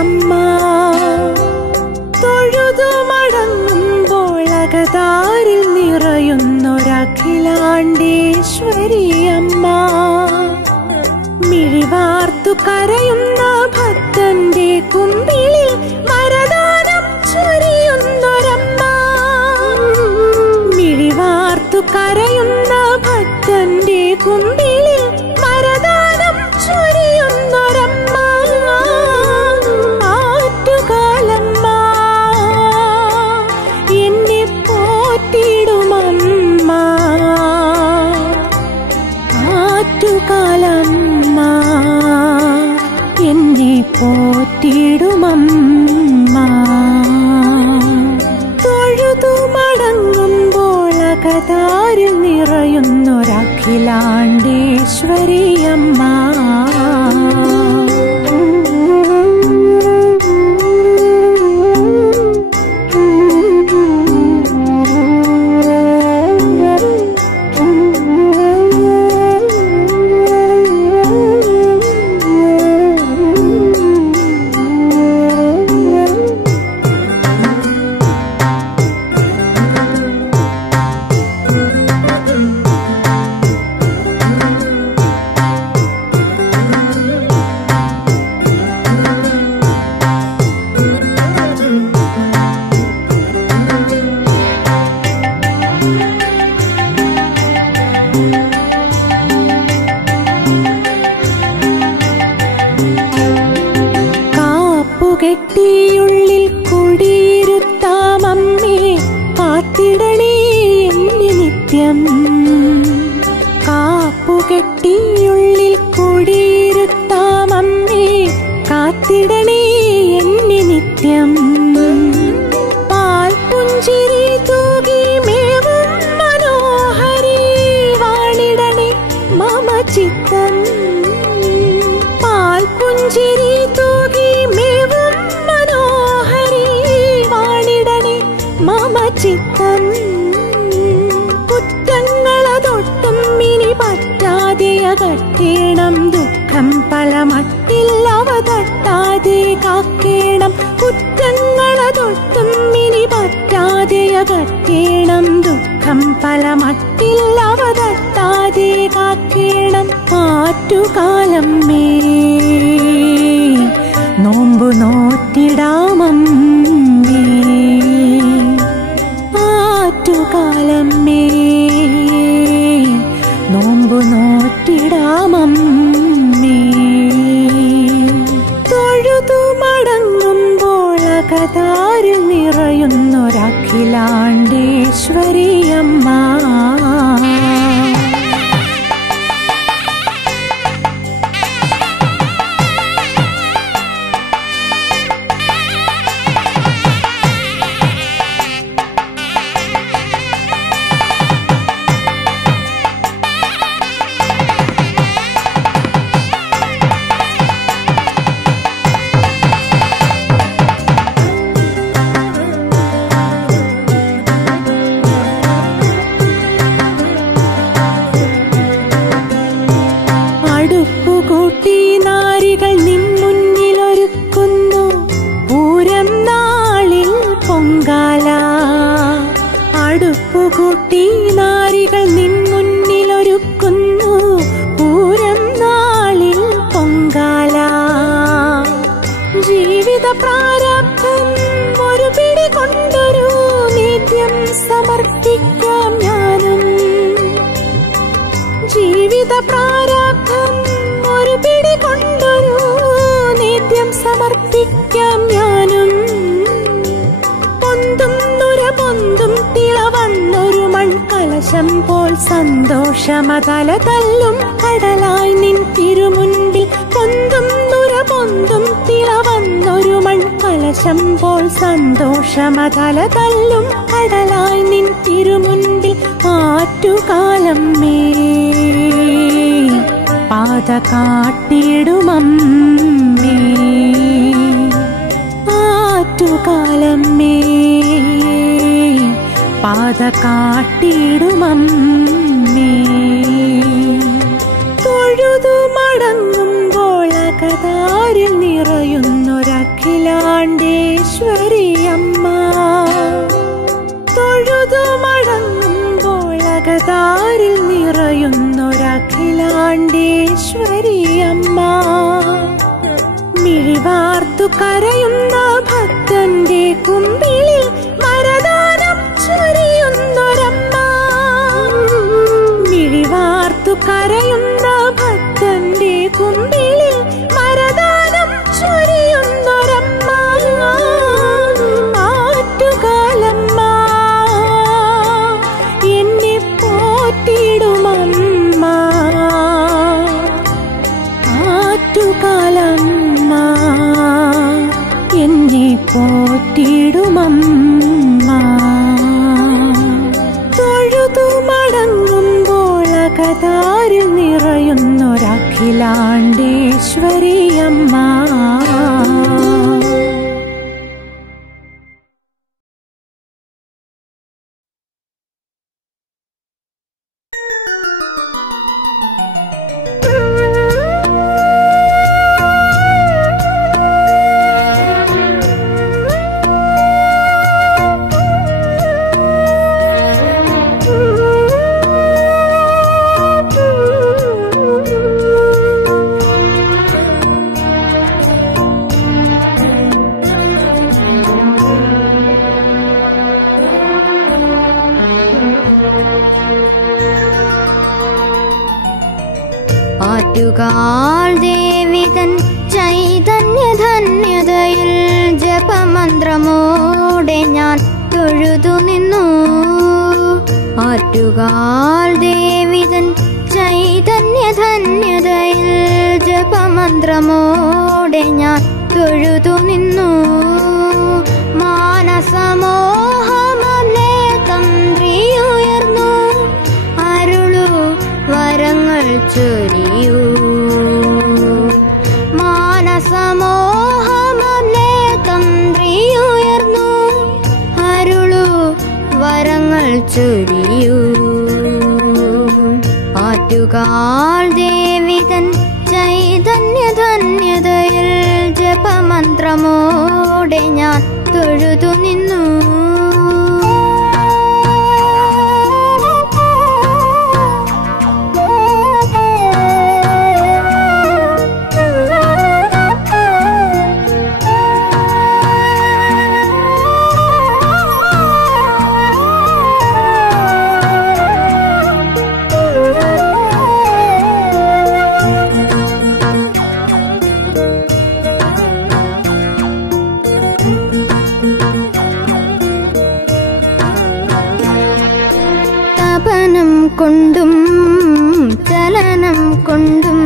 അമ്മ. തൊഴുതു മടങ്ങുമ്പോൾ അകതാരിൽ നിറയുന്നൊരഖിലാണ്ടേശ്വരി അമ്മ. മിഴിവാർത്തു കരയുന്ന ഭക്തന്റെ കുമ്പിളിൽ വരദാനം ചൊരിയുന്നൊരമ്മ. മിഴിവാർത്തു കരയുന്ന ഭക്തന്റെ കുമ്പിളിൽ വരദാനം ചൊരിയുന്നൊരമ്മ. ആറ്റുകാലമ്മ എന്നെ പോറ്റിടുമമ്മ. ആറ്റുകാലമ്മ എന്നെ പോറ്റിടുമമ്മ. തൊഴുതു മടങ്ങുമ്പോൾ അകതാരിൽ നിറയുന്നൊരഖിലാണ്ടേശ്വരി അമ്മ. കാപ്പുകെട്ടിയുള്ളിൽ കുടിയിരുത്താമമ്മേ കാത്തിടണേ എന്നെ നിത്യം. കാപ്പുകെട്ടിയുള്ളിൽ കുടിയിരുത്താമമ്മേ കാത്തിടണേ എന്നെ നിത്യം. പാൽപുഞ്ചിരി തൂകി മേവും മനോഹരി വാണിടണേ മമ ചിത്തം. പാൽപുഞ്ചിരി തൂകി മേവും മനോഹരി വാണിടണേ മമ ചിത്തം. കുറ്റങ്ങളതൊട്ടും ഇനി പറ്റാതെ അകറ്റേണം. ദുഃഖം പല മട്ടിൽ അവ തട്ടാതെ കാക്കേണം. കുറ്റങ്ങളതൊട്ടും ഇനി പറ്റാതെ അകറ്റേണം. ദുഃഖം പല മട്ടിൽ അവ തട്ടാതെ കാക്കേണം. ആറ്റുകാലമ്മേ നോമ്പു നോറ്റിടാമമ്മേ. ആറ്റുകാലമ്മേ നോമ്പു നോറ്റിടാമമ്മേ. തൊഴുതു മടങ്ങുമ്പോൾ അകതാരിൽ നിറയുന്നൊരഖിലാണ്ടേശ്വരി അമ്മ. അടുപ്പുകൂട്ടി നാരികൾ നിൻ മുന്നിലൊരുക്കുന്നു പൂരം നാളിൽ പൊങ്കാല. അടുപ്പുകൂട്ടി നാരികൾ നിൻ മുന്നിലൊരുക്കുന്നു പൂരം നാളിൽ പൊങ്കാല. ജീവിത പ്രാരബ്ധം ഒരു പിടി കൊണ്ടൊരു നിത്യം സമർപ്പിക്കാം ഞാനും. ജീവിത പ്രാരബ്ധം ഒരു പിടി കൊണ്ടൊരു നിത്യം സമർപ്പിക്കാം ഞാനും. പൊന്തും നുര പൊന്തും തിളവന്നൊരു മൺകലശം പോൽ സന്തോഷമതല തല്ലും കടലായി നിൻ തിരുമുൻപിൽ. പൊന്തും നുര പൊന്തും തിളവന്നൊരു മൺകലശം പോൽ സന്തോഷമതല തല്ലും കടലായി നിൻ തിരുമുൻപിൽ. ആറ്റുകാലമ്മേ പാത കാട്ടിടുമമ്മേ. ആറ്റുകാലമ്മേ പാത കാട്ടിടുമമ്മേ. തൊഴുതു മടങ്ങുമ്പോൾ അകതാരിൽ നിറയുന്നൊരഖില അഖിലാണ്ടേശ്വരിയമ്മ തൊഴുതു മടങ്ങുമ്പോൾ അകതാരിൽ നിറയുന്നൊരഖിലാണ്ടേശ്വരിയമ്മ മിഴിവാർത്തു കരയുന്ന ഭക്തന്റെ കുമ്പിളിൽ മരദാനം ചൊരിയുന്നൊരമ്മ മിഴിവാർത്തു കരയുന്ന ഭക്തന്റെ കുമ്പിളിൽ മരദാനം ചൊരിയുന്നൊരമ്മ ആറ്റുകാലമ്മ എന്നെ പോറ്റിടുമമ്മ ആറ്റുകാലമ്മ എന്നെ പോറ്റിടുമമ്മ തൊഴുതു മടങ്ങുമ്പോൾ അകതാരിൽ നിറയുന്നൊരഖിലാണ്ടേശ്വരിയമ്മ ആറ്റുകാൽ ദേവിതൻ ചൈതന്യധന്യതയിൽ ജപമന്ത്രമോടെ ഞാൻ തൊഴുതു നിന്നു. ആറ്റുകാൽ ദേവിതൻ ചൈതന്യധന്യതയിൽ ജപമന്ത്രമോടെ ഞാൻ തൊഴുതു നിന്നു. മാനസമോഹമേ തന്ത്രിയുയർന്നു അരുളു വരങ്ങൾ ചൊരിയൂ. മാനസമോഹമേ തന്ത്രിയുയർന്നു അരുളു വരങ്ങൾ ചൊരിയൂ. ആറ്റുകാൽ ദേവിതൻ ചൈതന്യധന്യതയിൽ ജപമന്ത്രമോടെ ഞാൻ തൊഴുതു നിന്നു. കൊണ്ടും ചലനം കൊണ്ടും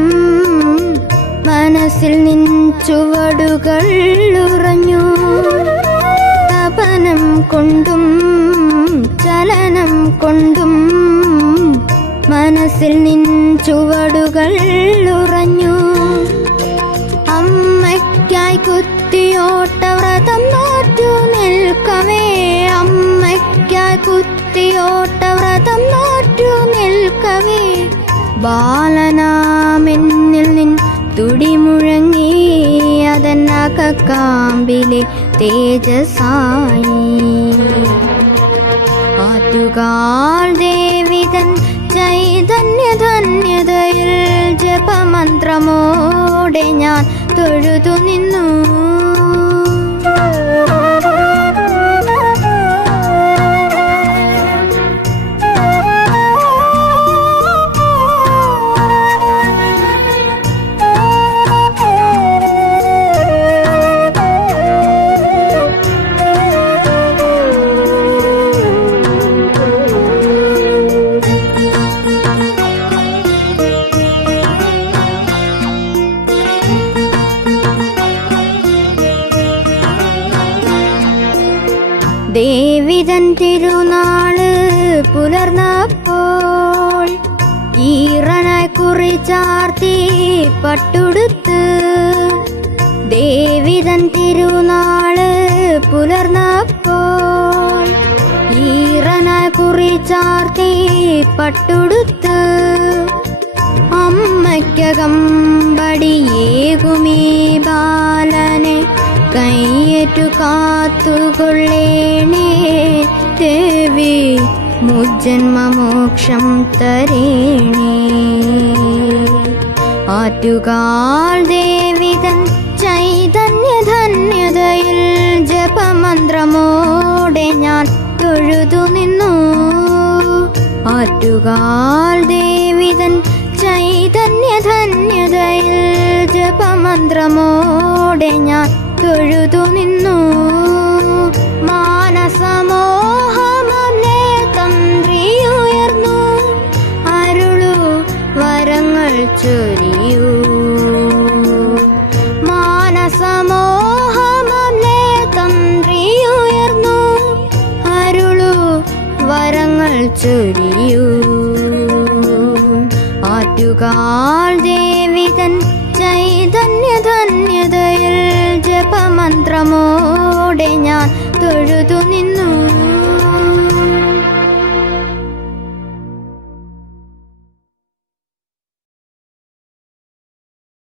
മനസ്സിൽ നിൻ ചുവടുകൾ ഉറഞ്ഞു. തപനം കൊണ്ടും ചലനം കൊണ്ടും മനസ്സിൽ നിൻ ചുവടുകൾ ഉറഞ്ഞു. അമ്മയ്ക്കായി കുത്തിയോട്ടവ്രതം നോറ്റു നിൽക്കവേ, അമ്മയ്ക്കായി കുത്തിയോട്ടവ്രതം നോറ്റു നിൽക്കവേ, ബാലനാമെന്നിൽ നിൻ തുടി മുഴങ്ങി അതെന്നകക്കാമ്പിലെ തേജസായി. ആറ്റുകാൽ ദേവിതൻ ചൈതന്യധന്യതയിൽ ജപമന്ത്രമോടെ ഞാൻ തൊഴുതു നിന്നു. ദേവിതൻ തിരുനാള് പുലർന്നപ്പോൾ ഈറനായി കുറിച്ചാർത്തി പട്ടുടുത്ത്. ദേവിതൻ തിരുനാള് പുലർന്നപ്പോൾ ഈറനായി കുറിച്ചാർത്തി പട്ടുടുത്ത്. അമ്മയ്ക്കകമ്പടിയേകുമീ ബാലനെ കയ്യിൽ ഏറ്റു കാത്തുകൊള്ളേണേ ദേവി മുജ്ജന്മമോക്ഷം തരേണേ. ആറ്റുകാൽ ദേവിതൻ ചൈതന്യധന്യതയിൽ ജപമന്ത്രമോടെ ഞാൻ തൊഴുതു നിന്നു. ആറ്റുകാൽ ദേവിതൻ ചൈതന്യധന്യതയിൽ ജപമന്ത്രമോടെ ഞാൻ തൊഴുതു നിന്നു. മാനസമോഹമലയ തന്ത്രിയുയർന്നു അരുളു വരങ്ങൾ ചൊരിയൂ. മാനസമോഹമലയ തന്ത്രിയുയർന്നു അരുളു വരങ്ങൾ ചൊരിയൂ. ആറ്റുകാൽ